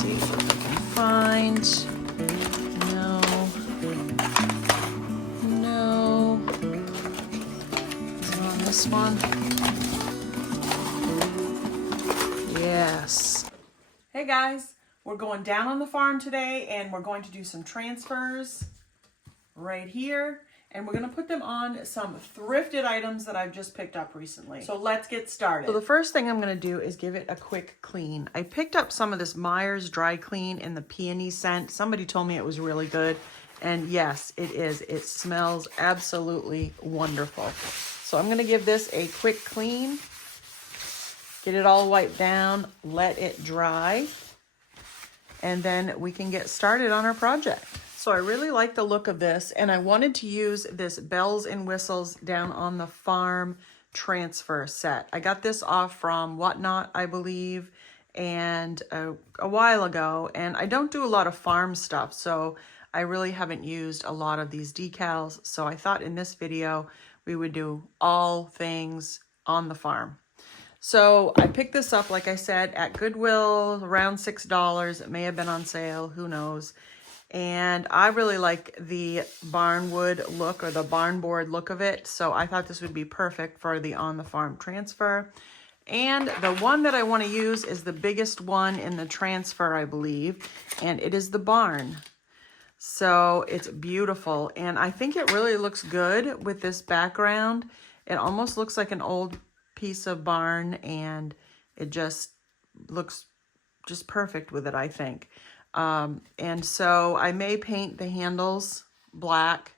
see what I can find. No. No. Is it on this one? Yes. Hey guys, we're going down on the farm today and we're going to do some transfers right here. And we're going to put them on some thrifted items that I've just picked up recently. So let's get started. So the first thing I'm going to do is give it a quick clean. I picked up some of this Myers dry clean in the peony scent. Somebody told me it was really good. And yes, it is. It smells absolutely wonderful. So I'm going to give this a quick clean. Get it all wiped down. Let it dry. And then we can get started on our project. So I really like the look of this, and I wanted to use this Bells and Whistles Down on the Farm transfer set. I got this off from Whatnot, I believe, and a while ago, and I don't do a lot of farm stuff, so I really haven't used a lot of these decals, so I thought in this video we would do all things on the farm. So I picked this up, like I said, at Goodwill, around $6. It may have been on sale, who knows. And I really like the barnwood look or the barn board look of it. So I thought this would be perfect for the on the farm transfer. And the one that I want to use is the biggest one in the transfer, I believe. And it is the barn. So it's beautiful. And I think it really looks good with this background. It almost looks like an old piece of barn, and it just looks just perfect with it, I think. And so I may paint the handles black.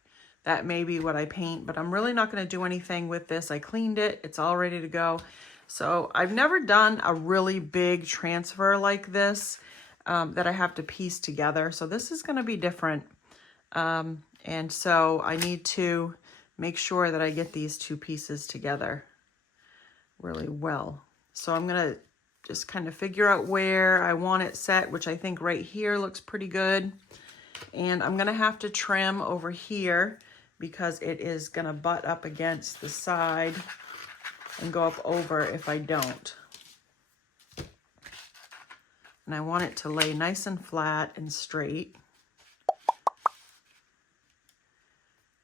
That may be what I paint, but I'm really not going to do anything with this. I cleaned it. It's all ready to go. So I've never done a really big transfer like this that I have to piece together. So this is going to be different. And so I need to make sure that I get these two pieces together really well. So I'm going to just kind of figure out where I want it set, which I think right here looks pretty good. And I'm going to have to trim over here because it is going to butt up against the side and go up over if I don't. And I want it to lay nice and flat and straight.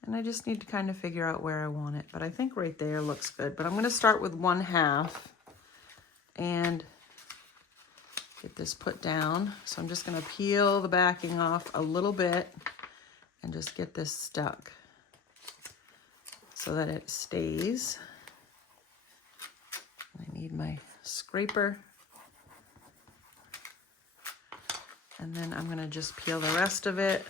And I just need to kind of figure out where I want it. But I think right there looks good. But I'm going to start with 1/2 and get this put down. So I'm just going to peel the backing off a little bit and just get this stuck so that it stays. I need my scraper. And then I'm going to just peel the rest of it.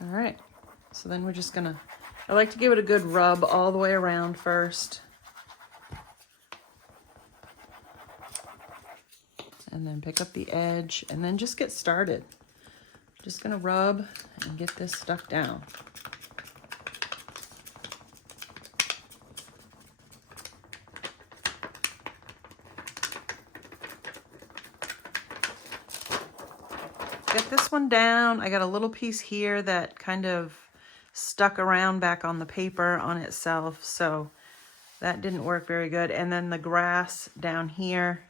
All right, so then we're just gonna, I like to give it a good rub all the way around first. And then pick up the edge and then just get started. Just gonna rub and get this stuck down. Get this one down. I got a little piece here that kind of stuck around back on the paper on itself, so that didn't work very good. And then the grass down here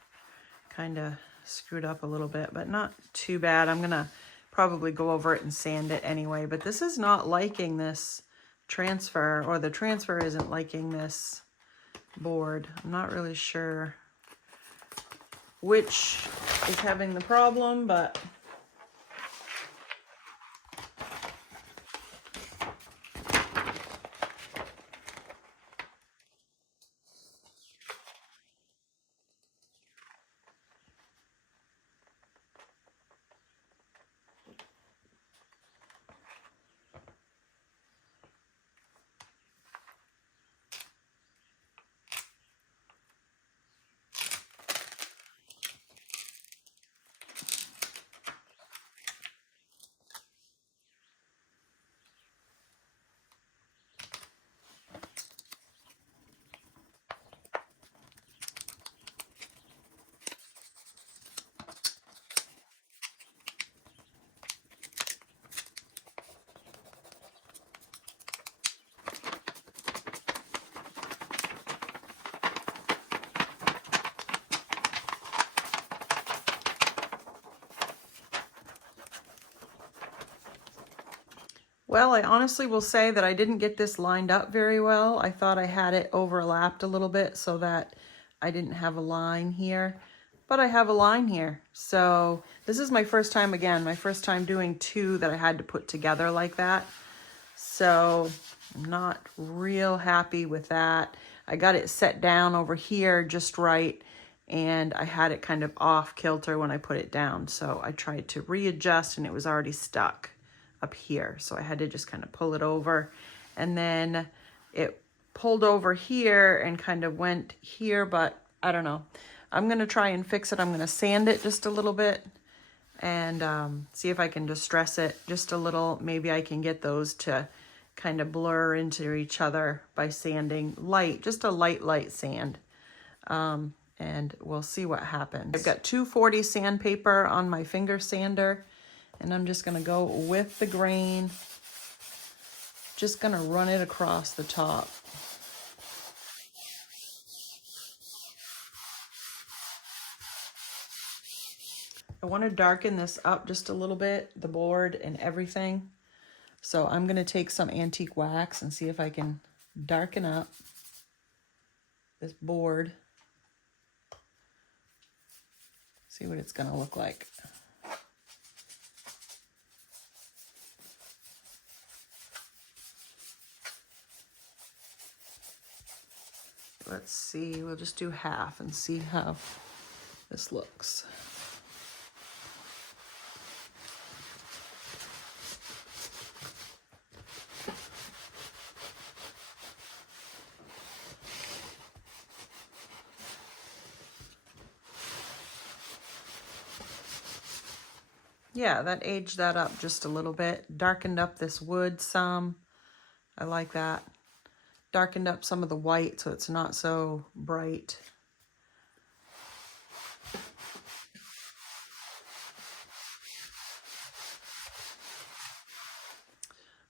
kind of screwed up a little bit, but not too bad. I'm gonna probably go over it and sand it anyway, but this is not liking this transfer, or the transfer isn't liking this board. I'm not really sure which is having the problem, but Well, I honestly will say that I didn't get this lined up very well. I thought I had it overlapped a little bit so that I didn't have a line here, but I have a line here. So this is my first time, again, my first time doing two that I had to put together like that. So I'm not real happy with that. I got it set down over here just right, and I had it kind of off kilter when I put it down. So I tried to readjust and it was already stuck up here. So I had to just kind of pull it over, and then it pulled over here and kind of went here, but I don't know. I'm going to try and fix it. I'm going to sand it just a little bit and see if I can distress it just a little. Maybe I can get those to kind of blur into each other by sanding light, just a light sand. And we'll see what happens. I've got 240 sandpaper on my finger sander, and I'm just gonna go with the grain, just gonna run it across the top. I wanna darken this up just a little bit, the board and everything. So I'm gonna take some antique wax and see if I can darken up this board. See what it's gonna look like. Let's see, we'll just do half and see how this looks. Yeah, that aged that up just a little bit. Darkened up this wood some. I like that. Darkened up some of the white so it's not so bright.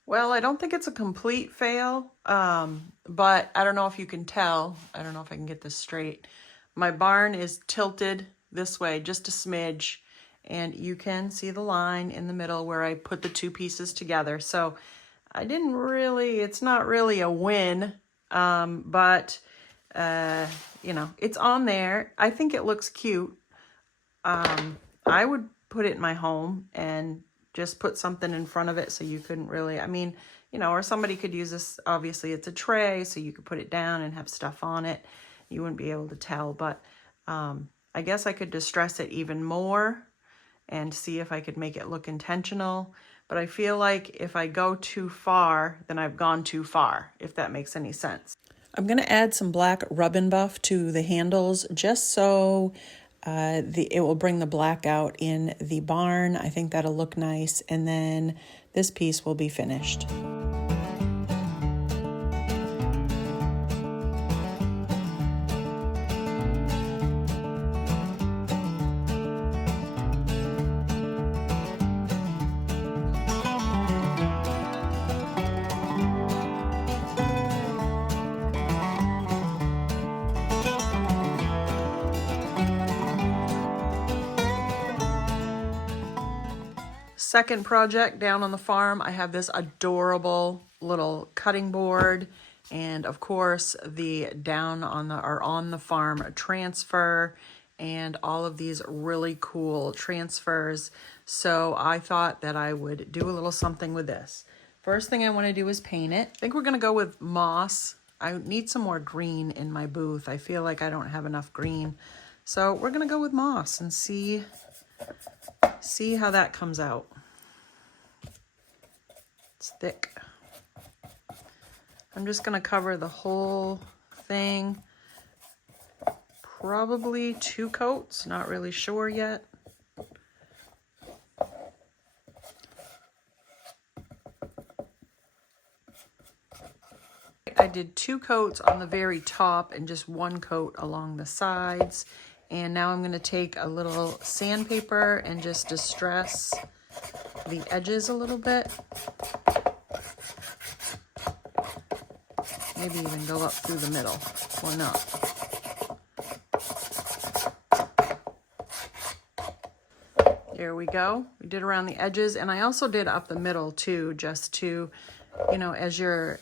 Well, I don't think it's a complete fail, but I don't know if you can tell. I don't know if I can get this straight. My barn is tilted this way, just a smidge, and you can see the line in the middle where I put the two pieces together. So I didn't really, it's not really a win, but, you know, it's on there. I think it looks cute. I would put it in my home and just put something in front of it so you couldn't really, I mean, you know, or somebody could use this. Obviously it's a tray, so you could put it down and have stuff on it. You wouldn't be able to tell, but I guess I could distress it even more and see if I could make it look intentional. But I feel like if I go too far, then I've gone too far, if that makes any sense. I'm gonna add some black rub and buff to the handles just so it will bring the black out in the barn. I think that'll look nice. And then this piece will be finished. Second project down on the farm, I have this adorable little cutting board, and of course the down on the farm transfer, and all of these really cool transfers. So I thought that I would do a little something with this. First thing I want to do is paint it. I think we're gonna go with moss. I need some more green in my booth. I feel like I don't have enough green. So we're gonna go with moss and see how that comes out. It's thick. I'm just gonna cover the whole thing. Probably 2 coats, not really sure yet. I did 2 coats on the very top and just 1 coat along the sides. And now I'm gonna take a little sandpaper and just distress the edges a little bit. Maybe even go up through the middle, or not. There we go. We did around the edges, and I also did up the middle too, just to, you know, as you're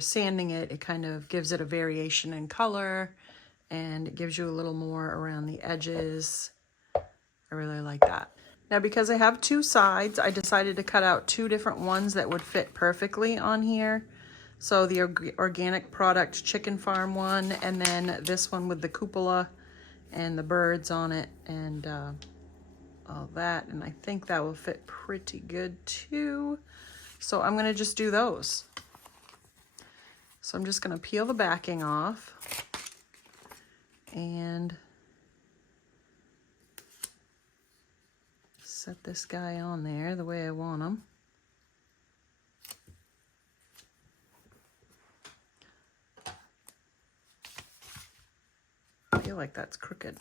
sanding it, it kind of gives it a variation in color, and it gives you a little more around the edges. I really like that. Now, because I have two sides, I decided to cut out two different ones that would fit perfectly on here. So the organic product chicken farm one, and then this one with the cupola and the birds on it, and all that, and I think that will fit pretty good too. So I'm gonna just do those. So I'm just gonna peel the backing off and set this guy on there the way I want him. I feel like that's crooked.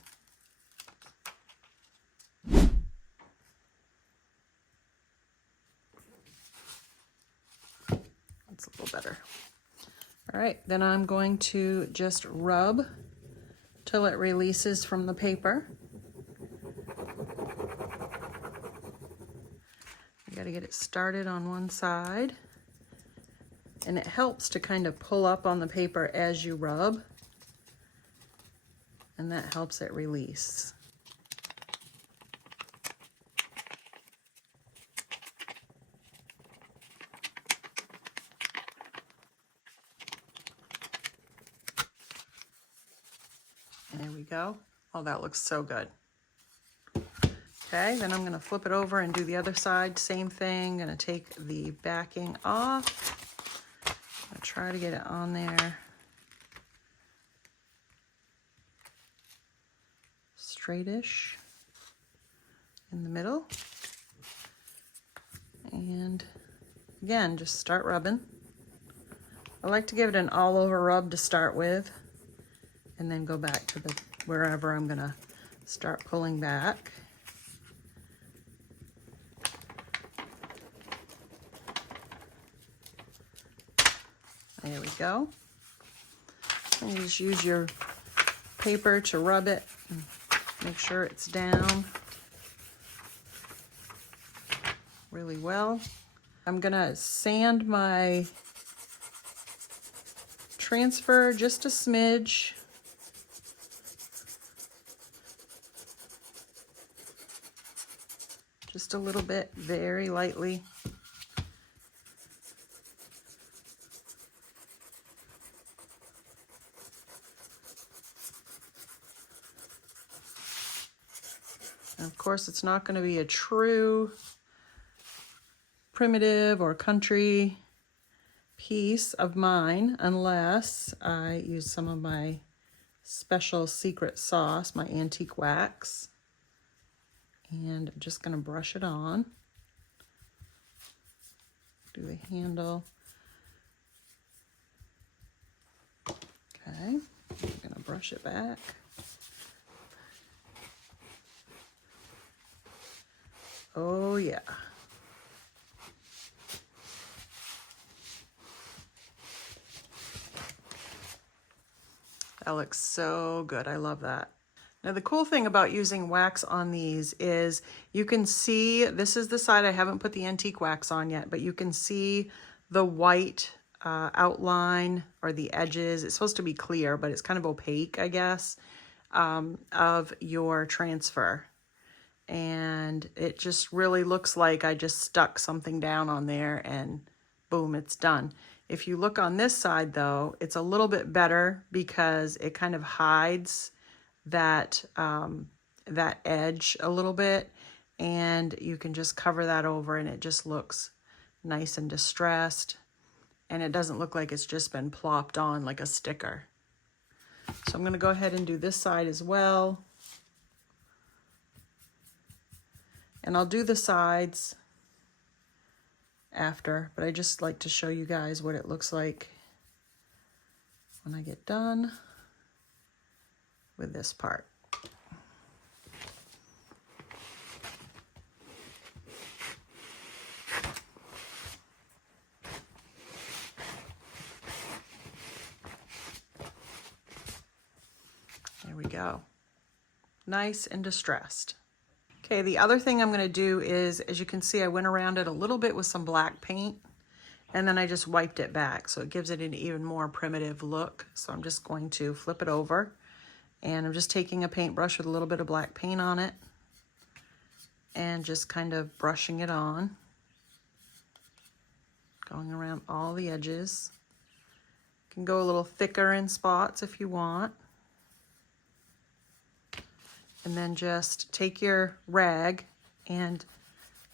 That's a little better. All right, then I'm going to just rub till it releases from the paper. You got to get it started on one side, and it helps to kind of pull up on the paper as you rub, and that helps it release. There we go. Oh, that looks so good. Okay, then I'm going to flip it over and do the other side. Same thing. Going to take the backing off. I'm going to try to get it on there straightish in the middle. And again, just start rubbing. I like to give it an all-over rub to start with, and then go back to the wherever I'm gonna start pulling back. There we go. And you just use your paper to rub it and make sure it's down really well. I'm gonna sand my transfer just a smidge. Just a little bit, very lightly. And of course, it's not going to be a true primitive or country piece of mine unless I use some of my special secret sauce, my antique wax. And I'm just going to brush it on. Do the handle. Okay, I'm going to brush it back. Oh yeah. That looks so good. I love that. Now the cool thing about using wax on these is you can see, this is the side I haven't put the antique wax on yet, but you can see the white outline or the edges. It's supposed to be clear, but it's kind of opaque, I guess, of your transfer. And it just really looks like I just stuck something down on there and boom, it's done. If you look on this side though, it's a little bit better because it kind of hides that that edge a little bit, and you can just cover that over and it just looks nice and distressed, and it doesn't look like it's just been plopped on like a sticker. So I'm going to go ahead and do this side as well, and I'll do the sides after, but I just like to show you guys what it looks like when I get done with this part. There we go. Nice and distressed. Okay, the other thing I'm going to do is, as you can see, I went around it a little bit with some black paint, and then I just wiped it back, so it gives it an even more primitive look. So I'm just going to flip it over, and I'm just taking a paintbrush with a little bit of black paint on it, and just kind of brushing it on, going around all the edges. You can go a little thicker in spots if you want. And then just take your rag and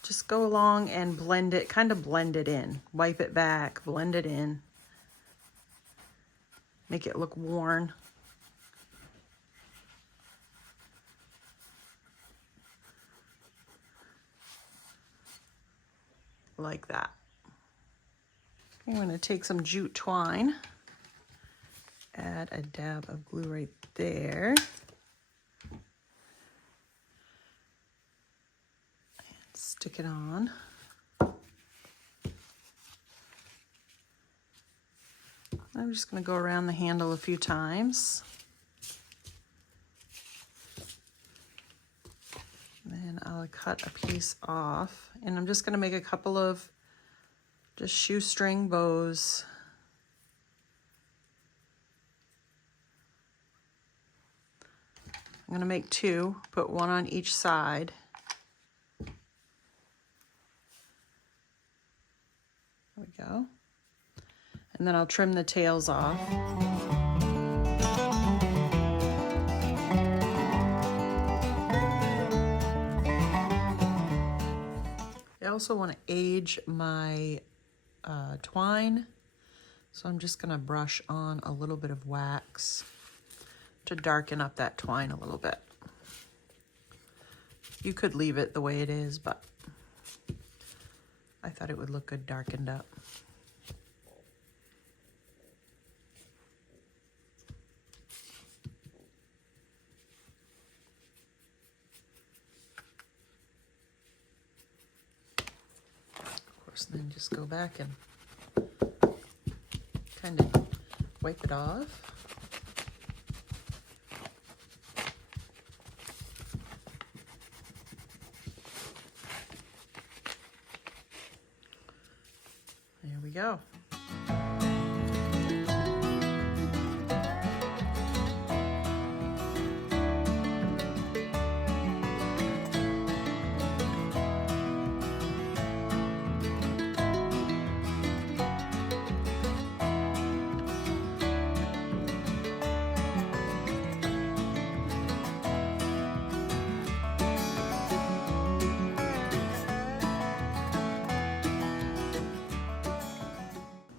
just go along and blend it, kind of blend it in. Wipe it back, blend it in. Make it look worn. Like that. I'm going to take some jute twine, add a dab of glue right there. Stick it on. I'm just going to go around the handle a few times. Then I'll cut a piece off, and I'm just going to make a couple of just shoestring bows. I'm going to make two, put one on each side. There we go. And then I'll trim the tails off. I also want to age my twine, so I'm just going to brush on a little bit of wax to darken up that twine a little bit. You could leave it the way it is, but I thought it would look good darkened up. Of course, then just go back and kind of wipe it off. There we go.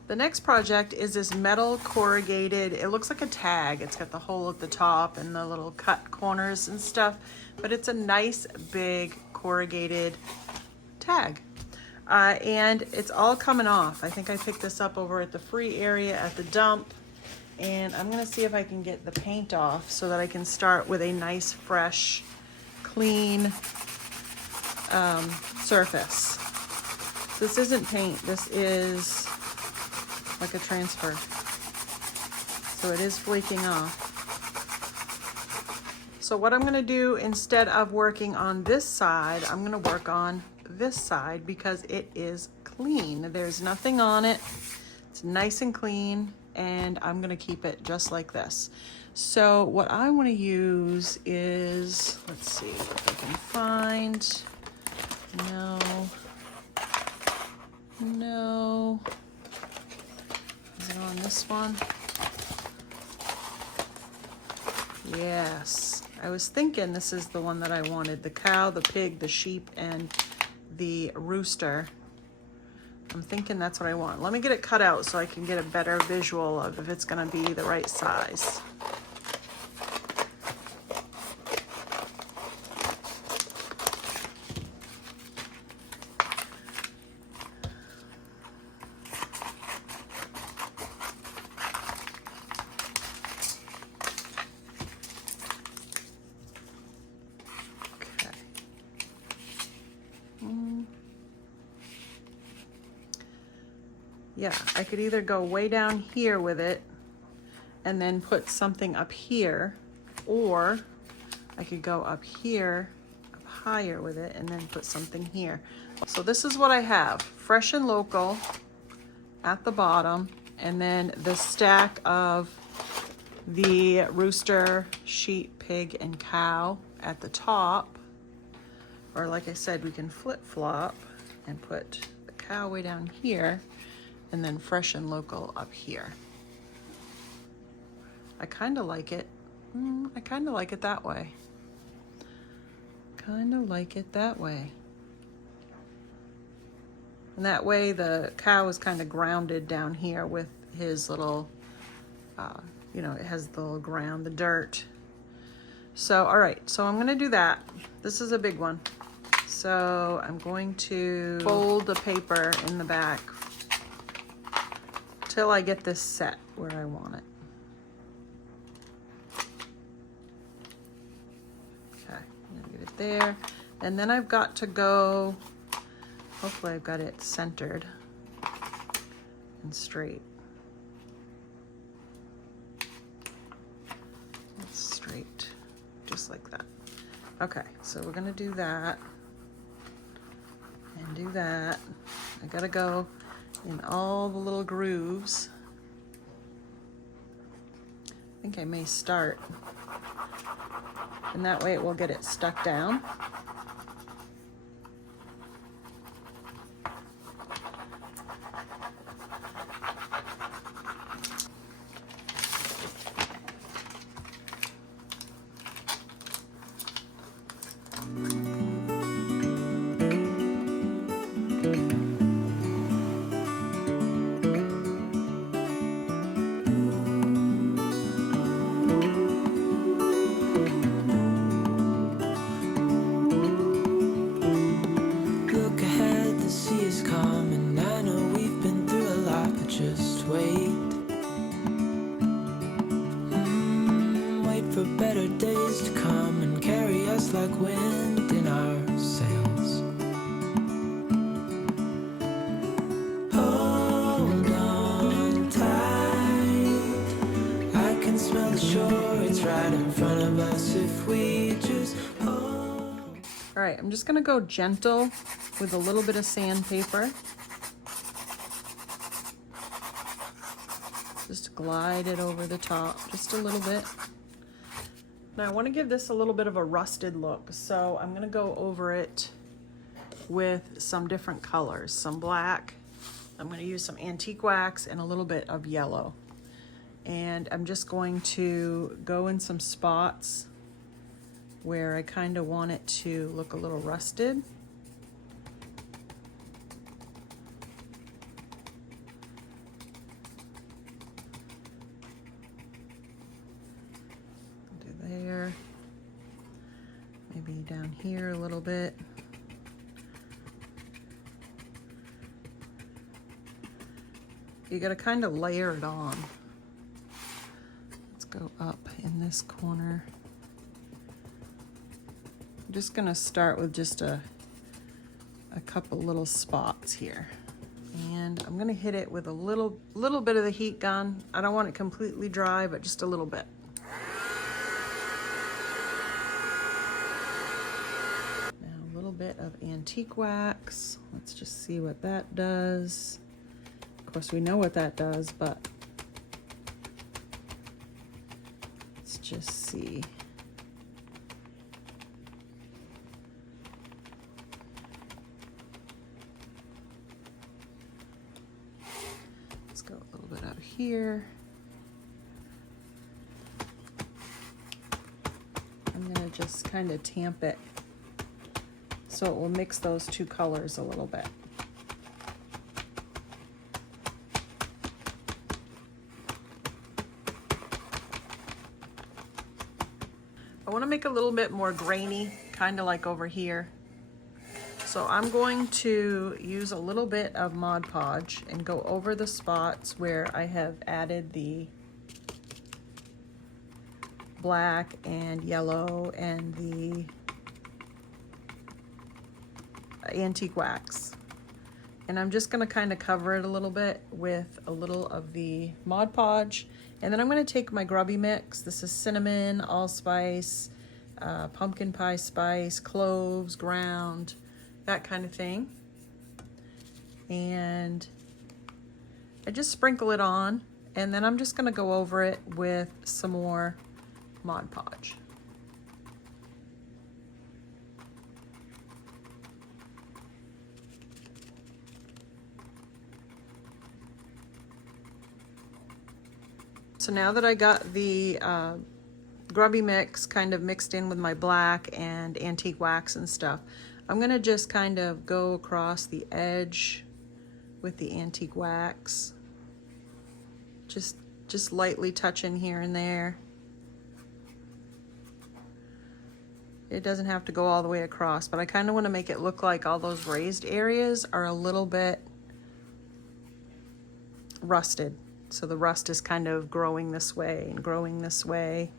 The next project is this metal corrugated, it looks like a tag. It's got the hole at the top and the little cut corners and stuff, but it's a nice big corrugated tag. And it's all coming off. I think I picked this up over at the free area at the dump, and I'm gonna see if I can get the paint off so that I can start with a nice, fresh, clean surface. This isn't paint, this is like a transfer. So it is flaking off. So what I'm gonna do, instead of working on this side, I'm gonna work on this side because it is clean. There's nothing on it. It's nice and clean, and I'm gonna keep it just like this. So what I wanna use is, let's see if I can find, no. Is it on this one? Yes. I was thinking this is the one that I wanted. The cow, the pig, the sheep, and the rooster. I'm thinking that's what I want. Let me get it cut out so I can get a better visual of if it's gonna be the right size. Yeah, I could either go way down here with it and then put something up here, or I could go up here, up higher with it and then put something here. So this is what I have, fresh and local at the bottom, and then the stack of the rooster, sheep, pig, and cow at the top. Or like I said, we can flip-flop and put the cow way down here and then fresh and local up here. I kind of like it. I kind of like it that way. Kind of like it that way. And that way the cow is kind of grounded down here with his little, you know, it has the little ground, the dirt. So, all right, so I'm gonna do that. This is a big one. So I'm going to fold the paper in the back till I get this set where I want it. Okay, I'm gonna get it there. And then I've got to go, hopefully I've got it centered and straight. It's straight, just like that. Okay, so we're gonna do that. And do that. I gotta go in all the little grooves. I think I may start. And that way it will get it stuck down. Like wind in our sails. Hold on tight. I can smell the shore. It's right in front of us if we just hold. All right, I'm just gonna go gentle with a little bit of sandpaper. Just glide it over the top, just a little bit. Now I want to give this a little bit of a rusted look, so I'm going to go over it with some different colors, some black. I'm going to use some antique wax and a little bit of yellow. And I'm just going to go in some spots where I kind of want it to look a little rusted. There, maybe down here a little bit. You got to kind of layer it on. Let's go up in this corner. I'm just going to start with just a couple little spots here. And I'm going to hit it with a little bit of the heat gun. I don't want it completely dry, but just a little bit. Bit of antique wax. Let's just see what that does. Of course, we know what that does, but let's just see. Let's go a little bit out here. I'm gonna just kind of tamp it so it will mix those two colors a little bit. I want to make a little bit more grainy, kind of like over here. So I'm going to use a little bit of Mod Podge and go over the spots where I have added the black and yellow and the antique wax. And I'm just going to kind of cover it a little bit with a little of the Mod Podge. And then I'm going to take my grubby mix. This is cinnamon, allspice, pumpkin pie spice, cloves, ground, that kind of thing. And I just sprinkle it on, and then I'm just going to go over it with some more Mod Podge. So now that I got the grubby mix kind of mixed in with my black and antique wax and stuff, I'm gonna just kind of go across the edge with the antique wax. Just lightly touching here and there. It doesn't have to go all the way across, but I kind of want to make it look like all those raised areas are a little bit rusted. So the rust is kind of growing this way and growing this way.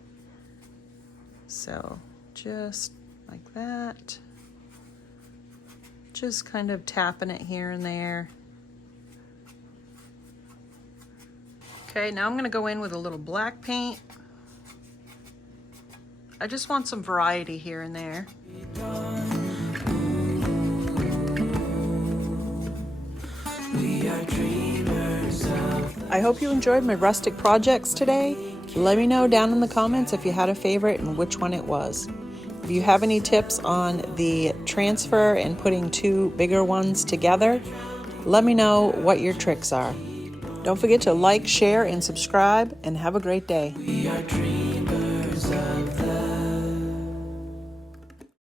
So just like that. Just kind of tapping it here and there. Okay, now I'm going to go in with a little black paint. I just want some variety here and there. I hope you enjoyed my rustic projects today. Let me know down in the comments if you had a favorite and which one it was. If you have any tips on the transfer and putting two bigger ones together, let me know what your tricks are. Don't forget to like, share, and subscribe, and have a great day.